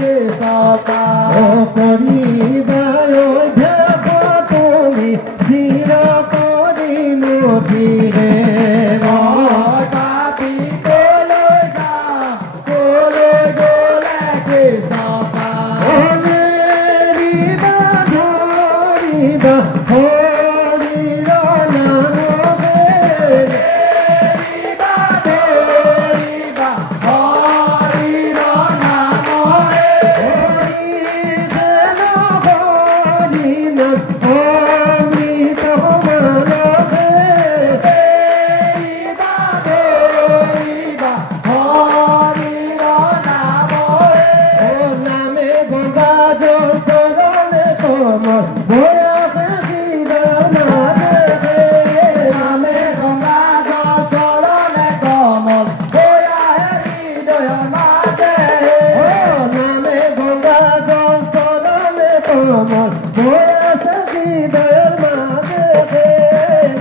ও করিবার অভ্যাস তুমি ধীর করি মুঠিরে পাপি কোলো যা কোলো গোলে কৃষ্ণ পা ধরিবা ধরিবা হরির নাম ধরিবা ধরিবা হরির নাম রে অমৃত মানবে ধরিবা ধরিবা হরির নাম রে নামে গঙ্গা জল চরণে তোমার বয়স নামে গঙ্গা জল চরণে কমল বয়া হৃদয় মাঝে নামে গঙ্গা জল চরণে তোমার বয়স হৃদয়ের মাঝে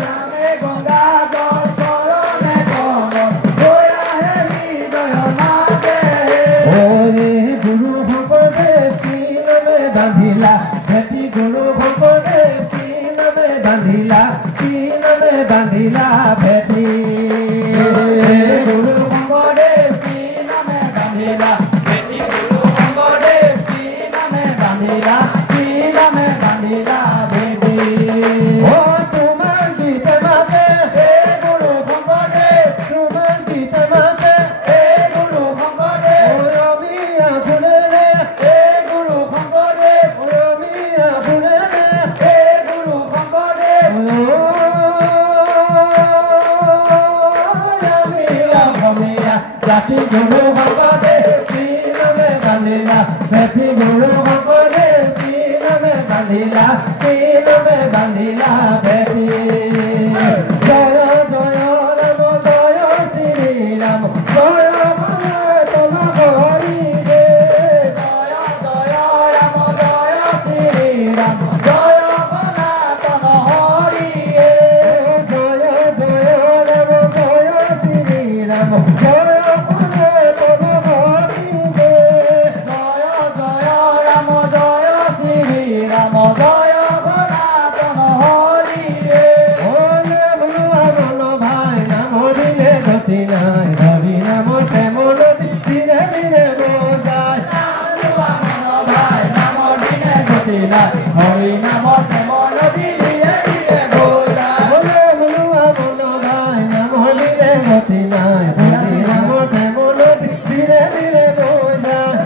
নামে গঙ্গা জল চরণে কমল বয়া হৃদয় মাঝে ওরে গুরু ভগদেব কি নামে বাঁধিলা ভেটি গুরু ভগদেব কি নামে বাঁধিলা কি নামে বাঁধিলা ভেটি গুরু শংকৰদেৱ কি নামে বান্ধিলা বেটি গুৰু শংকৰদেৱ কি নামে বান্ধিলা কি নামে বান্ধিলা বেটি ও তোমাৰ গীতে মাতে হে গুৰু শংকৰদেৱ তোমাৰ গীতে মাতে হে গুৰু শংকৰদেৱ আমি আগুনেৰে হে গুৰু শংকৰদেৱ আমি আগুনেৰে হে গুৰু শংকৰদেৱ আমি অসমীয়া জাতি গুৰু ভগদেৱ কি নামে বান্ধিলা ভেটি গুৰু ভগদেৱ কি নামে বান্ধিলা কি নামে বান্ধিলা ভেটি জয় জয় ৰাম জয় শ্ৰী ৰাম জয় সনাতন হৰি ৰে জয় জয় ৰাম জয় শ্ৰী ৰাম জয় সনাতন হৰি জয় জয় ৰাম জয় শ্ৰী ৰাম জয় সনাতন হৰি ৰে জয় জয় ৰাম জয় শ্ৰী ৰাম জয় সনাতন হৰি মন ভাই নাম দিলে গতি নাই হৰি নাম প্ৰেমৰ ধীৰে ধীৰে বজায় ভাই নামৰ দিনে গতি নাই হৰি নামৰ প্ৰেমৰ নদী ধীৰে ধীৰে বৈ মন ভাই নাম দিলে গতি নাই হৰি নাম প্ৰেমৰ ধীৰে ধীৰে বজায়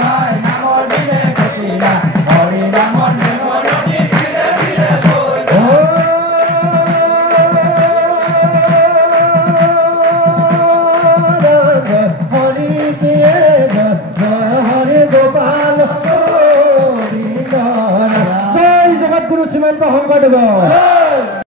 ভাই নামৰ দিনে গতি নাই হৰি নামৰ প্ৰেমৰ নদী ধীৰে ধীৰে বৈ হৰি কিয়ে জয় হৰি গোপাল জয় জগৎগুৰু শ্ৰীমন্ত শংকৰদেৱ